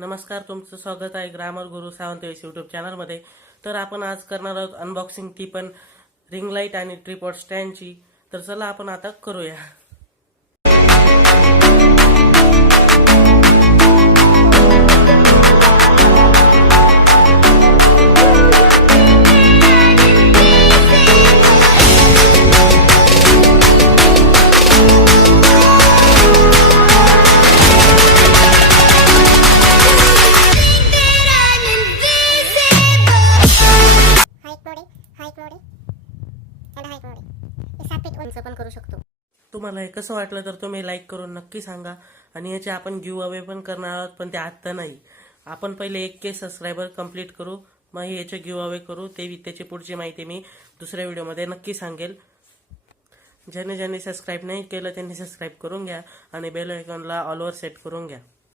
नमस्कार, तुमचं स्वागत आहे ग्रामर गुरु सावंत यूट्यूब चॅनलमध्ये। तर आपण आज करणार आहोत अनबॉक्सिंग ती पण रिंग लाईट आणि ट्रिपॉड स्टँडची। तर चला आपण आता करूया। पण करू शकतो। तुम्हाला हे कसं वाटलं तर तुम्ही लाईक करून नक्की सांगा। आणि याचे आपण गिव्ह अवे पण करणार आहोत, पण ते आत्ता नाही। आपण पहिले 1K सबस्क्रायबर कंप्लीट करू, मग याचे गिव्ह अवे करू। त्याची पुढची माहिती मी दुसऱ्या व्हिडिओमध्ये नक्की सांगेल। ज्यांनी सबस्क्राईब नाही केलं त्यांनी सबस्क्राईब करून घ्या आणि बेल आयकॉनला ऑलवर सेट करून घ्या।